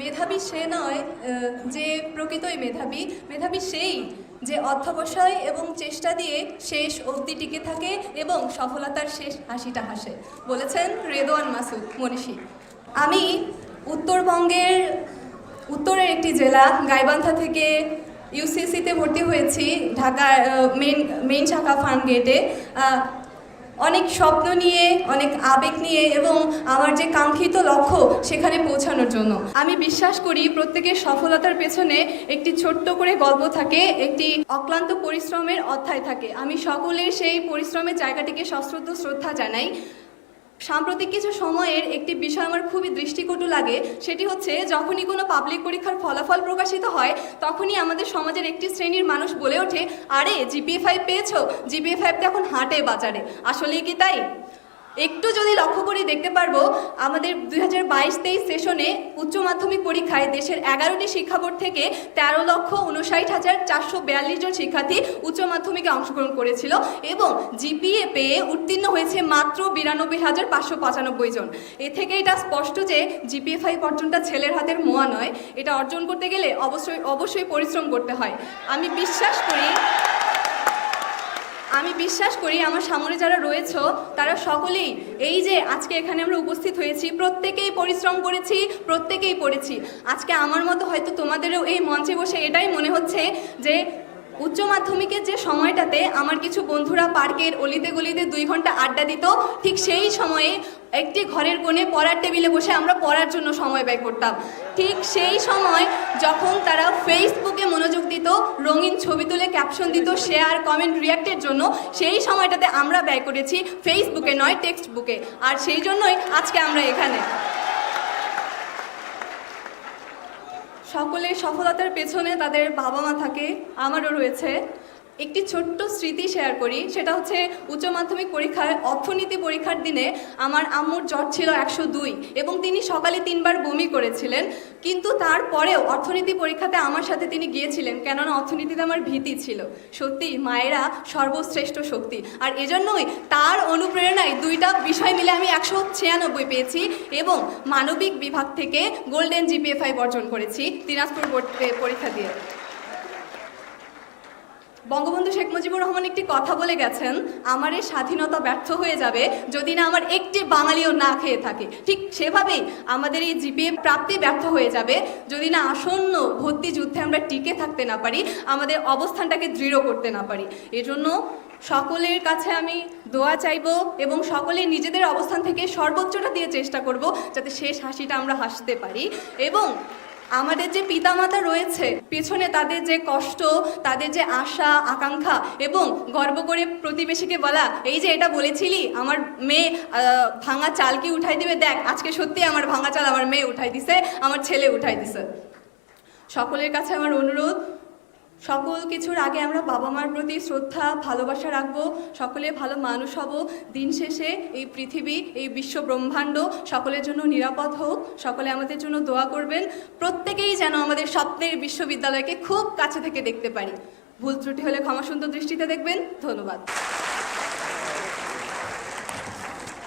মেধাবী সে নয় যে প্রকৃতই মেধাবী, মেধাবী সেই যে অধ্যবসায় এবং চেষ্টা দিয়ে শেষ অবধি টিকে থাকে এবং সফলতার শেষ হাসিটা হাসে, বলেছেন রেদওয়ান মাসুদ মনীষী। আমি উত্তরবঙ্গের উত্তরের একটি জেলা গাইবান্ধা থেকে ইউসিসিতে ভর্তি হয়েছি, ঢাকার মেইন শাখা ফার্মগেটে। অনেক স্বপ্ন নিয়ে, অনেক আবেগ নিয়ে এবং আমার যে কাঙ্ক্ষিত লক্ষ্য সেখানে পৌঁছানোর জন্য। আমি বিশ্বাস করি প্রত্যেকের সফলতার পেছনে একটি ছোট্ট করে গল্প থাকে, একটি অক্লান্ত পরিশ্রমের অধ্যায় থাকে। আমি সকলের সেই পরিশ্রমের জায়গাটিকে সশ্রদ্ধ শ্রদ্ধা জানাই। সাম্প্রতিক কিছু সময়ের একটি বিষয় আমার খুবই দৃষ্টিকটু লাগে, সেটি হচ্ছে যখনই কোনো পাবলিক পরীক্ষার ফলাফল প্রকাশিত হয় তখনই আমাদের সমাজের একটি শ্রেণীর মানুষ বলে ওঠে, আরে জিপিএ 5 পেয়েছো, জিপিএ 5 তো এখন হাটে বাজারে। আসলেই কি তাই? একটু যদি লক্ষ্য করে দেখতে পারবো, আমাদের 2022-23 সেশনে উচ্চ মাধ্যমিক পরীক্ষায় দেশের 11টি শিক্ষা বোর্ড থেকে 13,59,442 জন শিক্ষার্থী উচ্চ মাধ্যমিকে অংশগ্রহণ করেছিল এবং জিপিএ পেয়ে উত্তীর্ণ হয়েছে মাত্র 92,595 জন। এ থেকে এটা স্পষ্ট যে জিপিএ 5 অর্জনটা ছেলের হাতের মোয়া নয়, এটা অর্জন করতে গেলে অবশ্যই পরিশ্রম করতে হয়। আমি বিশ্বাস করি আমার সামনে যারা রয়েছে তারা সকলেই, এই যে আজকে এখানে আমরা উপস্থিত হয়েছি, প্রত্যেকেই পরিশ্রম করেছি, প্রত্যেকেই পড়েছি। আজকে আমার মতো হয়তো তোমাদেরও এই মঞ্চে বসে এটাই মনে হচ্ছে যে উচ্চ মাধ্যমিকের যে সময়টাতে আমার কিছু বন্ধুরা পার্কের অলিতে গলিতে 2 ঘন্টা আড্ডা দিত, ঠিক সেই সময়ে একটি ঘরের কোণে পড়ার টেবিলে বসে আমরা পড়ার জন্য সময় ব্যয় করতাম। ঠিক সেই সময় যখন তারা ফেসবুকে মনোযোগ দিত, রঙিন ছবি তুলে ক্যাপশন দিত, শেয়ার কমেন্ট রিয়াক্টের জন্য, সেই সময়টাতে আমরা ব্যয় করেছি ফেসবুকে নয় টেক্সট বুকে। আর সেই জন্যই আজকে আমরা এখানে। সকলের সফলতার পেছনে তাদের বাবা মা থাকে, আমারও রয়েছে। একটি ছোট্ট স্মৃতি শেয়ার করি, সেটা হচ্ছে উচ্চ মাধ্যমিক পরীক্ষায় অর্থনীতি পরীক্ষার দিনে আমার আম্মুর জ্বর ছিল 102 এবং তিনি সকালে 3 বার বমি করেছিলেন, কিন্তু তারপরেও অর্থনীতি পরীক্ষাতে আমার সাথে তিনি গিয়েছিলেন, কেননা অর্থনীতিতে আমার ভীতি ছিল। সত্যি মায়েরা সর্বশ্রেষ্ঠ শক্তি, আর এজন্যই তার অনুপ্রেরণায় 2টা বিষয় মিলে আমি 196 পেয়েছি এবং মানবিক বিভাগ থেকে গোল্ডেন জিপিএ 5 অর্জন করেছি দিনাজপুর বোর্ড পরীক্ষা দিয়ে। বঙ্গবন্ধু শেখ মুজিবুর রহমান একটি কথা বলে গেছেন, আমার এই স্বাধীনতা ব্যর্থ হয়ে যাবে যদি না আমার একটি বাঙালিও না খেয়ে থাকে। ঠিক সেভাবেই আমাদের এই জিপিএ প্রাপ্তি ব্যর্থ হয়ে যাবে যদি না আসন্ন ভর্তি যুদ্ধে আমরা টিকে থাকতে না পারি, আমাদের অবস্থানটাকে দৃঢ় করতে না পারি। এজন্য সকলের কাছে আমি দোয়া চাইব এবং সকলে নিজেদের অবস্থান থেকে সর্বোচ্চটা দিয়ে চেষ্টা করব যাতে শেষ হাসিটা আমরা হাসতে পারি। এবং আমাদের যে পিতামাতা রয়েছে পেছনে, তাদের যে কষ্ট, তাদের যে আশা আকাঙ্ক্ষা এবং গর্ব করে প্রতিবেশীকে বলা, এই যে এটা বলেছিলি আমার মেয়ে ভাঙা চাল কি উঠাই দিবে, দেখ আজকে সত্যি আমার ভাঙা চাল আমার মেয়ে উঠাই দিছে, আমার ছেলে উঠাই দিছে। সকলের কাছে আমার অনুরোধ, সকল কিছুর আগে আমরা বাবা মার প্রতি শ্রদ্ধা ভালোবাসা রাখবো, সকলে ভালো মানুষ হব। দিন শেষে এই পৃথিবী, এই বিশ্ব ব্রহ্মাণ্ড সকলের জন্য নিরাপদ হোক। সকলে আমাদের জন্য দোয়া করবেন, প্রত্যেকেই যেন আমাদের স্বপ্নের বিশ্ববিদ্যালয়কে খুব কাছে থেকে দেখতে পারি। ভুল ত্রুটি হলে ক্ষমা সুন্দর দৃষ্টিতে দেখবেন। ধন্যবাদ।